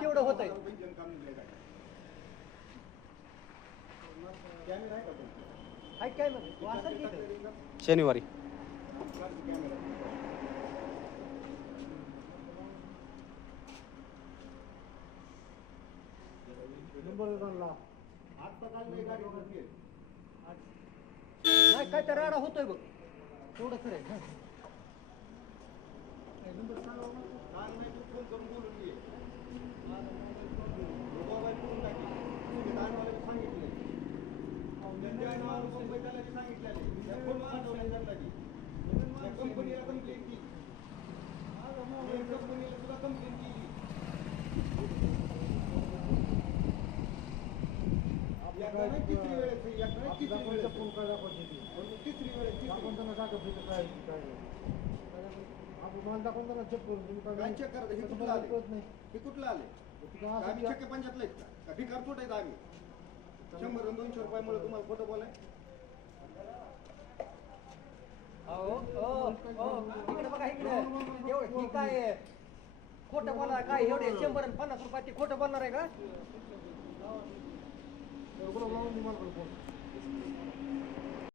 तेवढं होत आहे. शनिवारी नाही काय तर राडा होतोय बघ. तेवढं खरं आहे. कंपनीला कंप्लेंट केली, कंपनीला सुद्धा कंप्लेंट केली. तिसरी वेळेस चेक करता हे कुठलं आले, हे कुठलं आले? आम्ही चक्के पंचायतला आहेत का भिकार तोटायचं आम्ही 100-200 रुपयामुळे तुम्हाला खोटं बोलाय? इकडे बघा इकडे एवढं काय खोटं बोलणार काय एवढे 150 रुपयाची खोटं बोलणार आहे का?